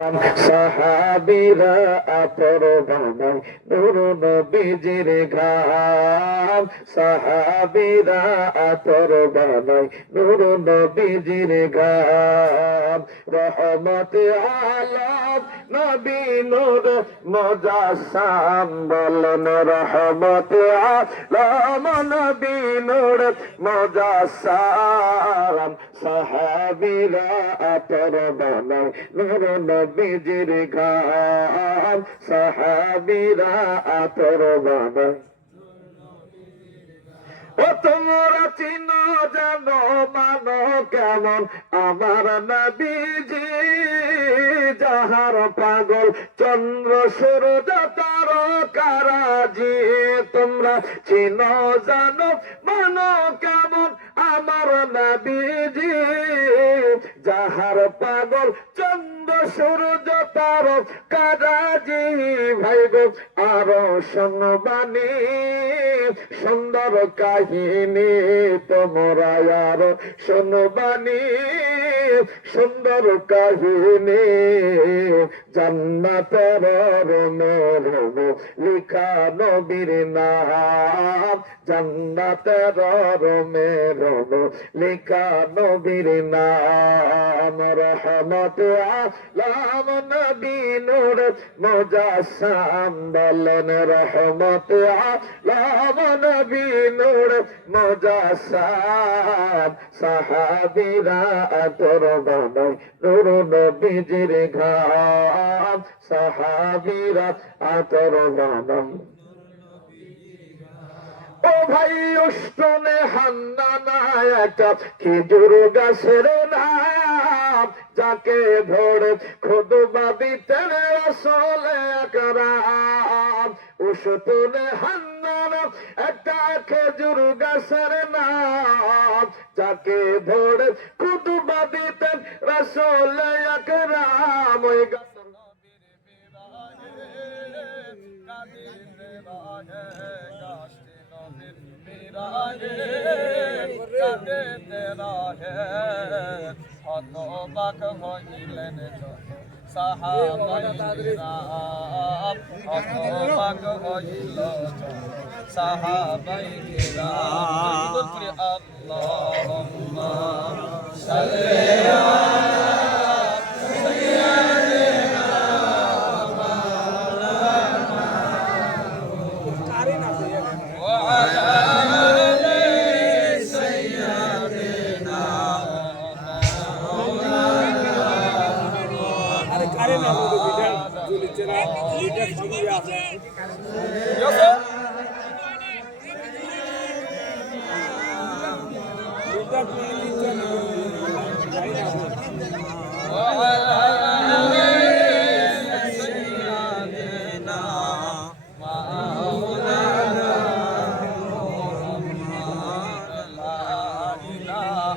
সাহাবীরা আতর বানায় নূর নবীজির ঘাম, সাহাবীরা আতর বানায় নূর নবীজির ঘাম। রহমতে আলম নবী নূর মুজাসসাম, বলেন রহমতে আলম নবী নূর মুজাসসাম। সাহাবীরা আতর বানায় নূর নবীজির ঘাম, সাহাবীরা আতর বানায়। ও তোমরা চিনো জানো মানো কেমন আমার নবীজি, যাহার পাগল চন্দ্র সূর্য তারকারাজি। তোমরা চিনো জানো মানো কেমন আমার নবীজি, যাহার পাগল চন্দ্র সূর্য তারকারাজি। ভাইব আরো শুনবানি সুন্দর কাহিনী, তোমরা আরো শুনবানি সুন্দর কাহিনী। জান্নাতের রোমের লিখা নবীর নাম, জান্নাতের রোমের লিখা নবীর নাম। রহমতে আলম নবী নূর মুজাসসাম, বলেন রহমতে আলম নবী নূর মুজাসসাম। সাহাবীরা আতর বানায় নূর নবীজির ঘাম, সাহাবীরা আতর বানায়। ও ভাই উষ্টনে হান্নানা একটা খেজুর গাছের নাম, যাকে ধরে খুতবা দিতেন রাসূল আকরাম। উষ্টনে হান্নানা একটা খেজুর গাছের নাম, যাকে ধরে খুতবা দিতেন রাসূল আকরাম। ওই গাছের নবীর বিবাহে হতবাক হইলেন সাহাবাইরা, হতবাক হইল সাহাবাইরা। আল্লাহুম্মা সাল্লি